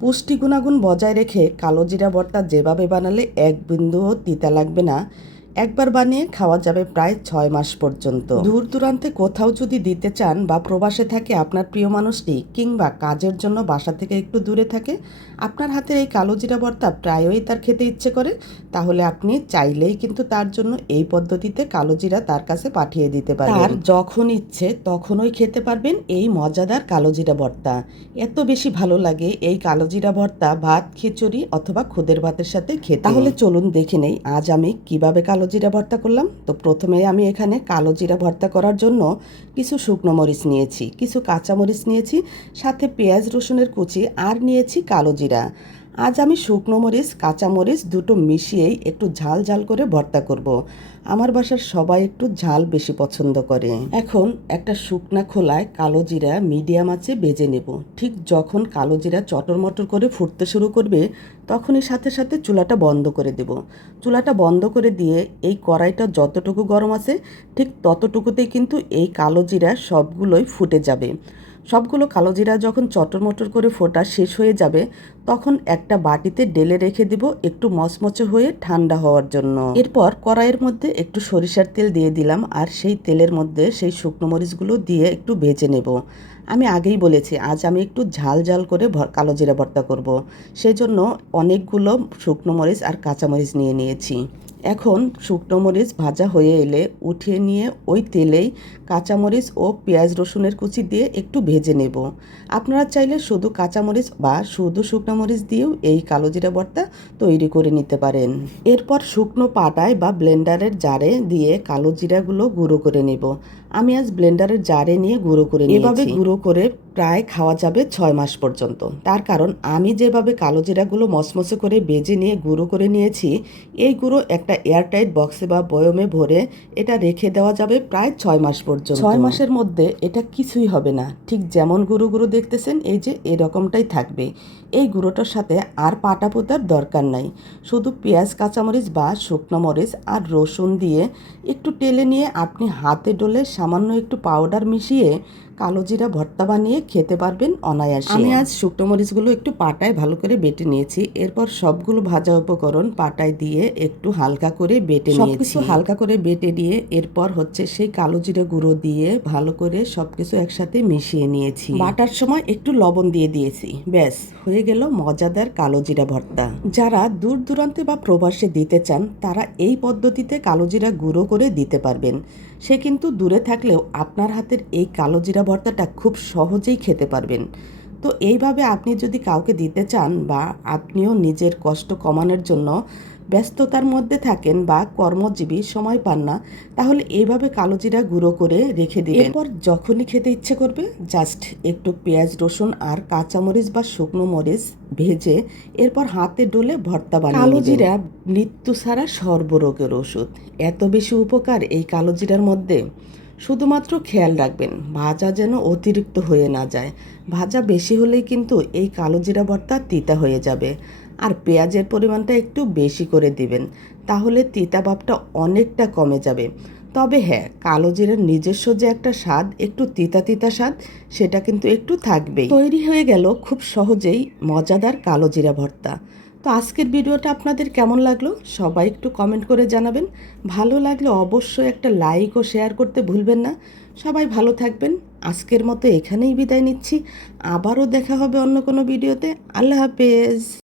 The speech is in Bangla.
পুষ্টি গুণাগুণ বজায় রেখে কালো জিরা ভর্তা যেভাবে বানালে এক বিন্দুও তিতা লাগবে না। একবার বানিয়ে খাওয়া যাবে প্রায় ছয় মাস পর্যন্ত। দূর দূরান্তে কোথাও যদি দিতে চান বা প্রবাসে থাকে আপনার প্রিয় মানুষটি কিংবা কাজের জন্য বাসা থেকে একটু দূরে থাকে আপনার হাতের এই কালো জিরা ভর্তা প্রায়ই তার খেতে ইচ্ছে করে তাহলে আপনি চাইলেই কিন্তু তার জন্য এই পদ্ধতিতে কালো জিরা তার কাছে পাঠিয়ে দিতে পারেন তার যখন ইচ্ছে তখনই খেতে পারবেন এই মজাদার কালো জিরা ভর্তা। এত বেশি ভালো লাগে এই কালো জিরা ভর্তা ভাত খিচুড়ি অথবা খুদের ভাতের সাথে খেতে। তাহলে চলুন দেখে নেই আজ আমি কীভাবে কালো জিরা ভর্তা করলাম। তো প্রথমে আমি এখানে কালো জিরা ভর্তা করার জন্য কিছু শুকনো মরিচ নিয়েছি, কিছু কাঁচা মরিচ নিয়েছি, সাথে পেঁয়াজ রসুনের কুচি, আর নিয়েছি কালো জিরা। আজ আমি শুকনো মরিচ, কাঁচা মরিচ দুটো মিশিয়েই একটু ঝাল ঝাল করে ভর্তা করব। আমার বাসার সবাই একটু ঝাল বেশি পছন্দ করে। এখন একটা শুকনা খোলায় কালো জিরা মিডিয়াম আছে বেজে নেব। ঠিক যখন কালো জিরা চটর মটর করে ফুটতে শুরু করবে, তখনই সাথে সাথে চুলাটা বন্ধ করে দেব। চুলাটা বন্ধ করে দিয়ে এই কড়াইটা যতটুকু গরম আছে, ঠিক ততটুকুতেই কিন্তু এই কালো জিরা সবগুলোই ফুটে যাবে। সবগুলো কালো জিরা যখন চটর মটর করে ফোটা শেষ হয়ে যাবে তখন একটা বাটিতে ডেলে রেখে দিব একটু মচমচে হয়ে ঠান্ডা হওয়ার জন্য। এরপর কড়াইয়ের মধ্যে একটু সরিষার তেল দিয়ে দিলাম আর সেই তেলের মধ্যে সেই শুকনো মরিচগুলো দিয়ে একটু ভেজে নেব। আমি আগেই বলেছি, আজ আমি একটু ঝাল ঝাল করে কালো জিরা ভর্তা করব। সেই জন্য অনেকগুলো শুকনো মরিচ আর কাঁচা মরিচ নিয়ে নিয়েছি। এখন শুকনো মরিচ ভাজা হয়ে এলে উঠিয়ে নিয়ে ওই তেলেই কাঁচামরিচ ও পেঁয়াজ রসুনের কুচি দিয়ে একটু ভেজে নেব। আপনারা চাইলে শুধু কাঁচামরিচ বা শুধু শুকনো মরিচ দিয়েও এই কালো জিরা ভর্তা তৈরি করে নিতে পারেন। এরপর শুকনো পাটায় বা ব্লেন্ডারের জারে দিয়ে কালো জিরাগুলো গুঁড়ো করে নেব। আমি আজ ব্লেন্ডারের জারে নিয়ে গুঁড়ো করে এভাবে গুঁড়ো করে প্রায় খাওয়া যাবে ছয় মাস পর্যন্ত। তার কারণ, আমি যেভাবে কালো জিরাগুলো মচমচে করে বেজে নিয়ে গুঁড়ো করে নিয়েছি, এই গুঁড়ো একটা এয়ারটাইট বক্সে বা বয়মে ভরে এটা রেখে দেওয়া যাবে প্রায় ছয় মাস পর্যন্ত। ছয় মাসের মধ্যে এটা কিছুই হবে না। ঠিক যেমন গুঁড়ো গুঁড়ো দেখতেছেন, এই যে এরকমটাই থাকবে। এই গুঁড়োটার সাথে আর পাটা পোতার দরকার নাই। শুধু পেঁয়াজ, কাঁচামরিচ বা শুকনো মরিচ আর রসুন দিয়ে একটু টেলে নিয়ে আপনি হাতে ডলে সামান্য একটু পাউডার মিশিয়ে কালো জিরা ভর্তা বানিয়ে খেতে পারবেন অনায়াসে। আমি আজ শুকনো মরিচগুলো একটু পাটায় ভালো করে বেটে নিয়েছি। এরপর সবগুলো ভাজা উপকরণ পাটায় দিয়ে একটু হালকা করে বেটে নিয়েছি। হালকা করে বেটে দিয়ে এরপর হচ্ছে সেই কালো জিরা গুঁড়ো দিয়ে ভালো করে সবকিছু একসাথে মিশিয়ে নিয়েছি। বাটার সময় একটু লবণ দিয়ে দিয়েছি। ব্যাস হয়ে গেল মজাদার কালো জিরা ভর্তা। যারা দূর দূরান্তে বা প্রবাসে দিতে চান তারা এই পদ্ধতিতে কালো জিরা গুঁড়ো করে দিতে পারবেন। সে কিন্তু দূরে থাকলেও আপনার হাতের এই কালো জিরা ভর্তাটা খুব সহজেই খেতে পারবেন। তো এইভাবে আপনি যদি কাউকে দিতে চান বা আপনিও নিজের কষ্ট কমানোর জন্য ব্যস্ততার মধ্যে থাকেন বা কর্মজীবী সময় পান না তাহলে এইভাবে কালো জিরা গুঁড়ো করে রেখে দিন এরপর যখনই খেতে ইচ্ছে করবে জাস্ট একটু পেঁয়াজ রসুন আর কাঁচামরিচ বা শুকনো মরিচ ভেজে এরপর হাতে ডলে ভর্তা বানিয়ে কালো জিরা মৃত্যু ছাড়া সর্বরোগের ওষুধ। এত বেশি উপকার এই কালো জিরার মধ্যে? শুধুমাত্র খেয়াল রাখবেন, ভাজা যেন অতিরিক্ত হয়ে না যায়। ভাজা বেশি হলেই কিন্তু এই কালো জিরা ভর্তা তিতা হয়ে যাবে। আর পেঁয়াজের পরিমাণটা একটু বেশি করে দিবেন, তাহলে তিতা ভাবটা অনেকটা কমে যাবে। তবে হ্যাঁ কালো জিরার নিজস্ব যে একটা স্বাদ, একটু তিতা তিতা স্বাদ, সেটা কিন্তু একটু থাকবেই। তৈরি হয়ে গেল খুব সহজেই মজাদার কালো জিরা ভর্তা। তো আজকের ভিডিওটা আপনাদের কেমন লাগল? সবাই একটু কমেন্ট করে জানাবেন। ভালো লাগলে অবশ্যই একটা লাইক ও শেয়ার করতে ভুলবেন না। সবাই ভালো থাকবেন। আজকের মতো এখানেই বিদায় নিচ্ছি। আবারও দেখা হবে অন্য কোনো ভিডিওতে। আল্লাহ হাফেজ।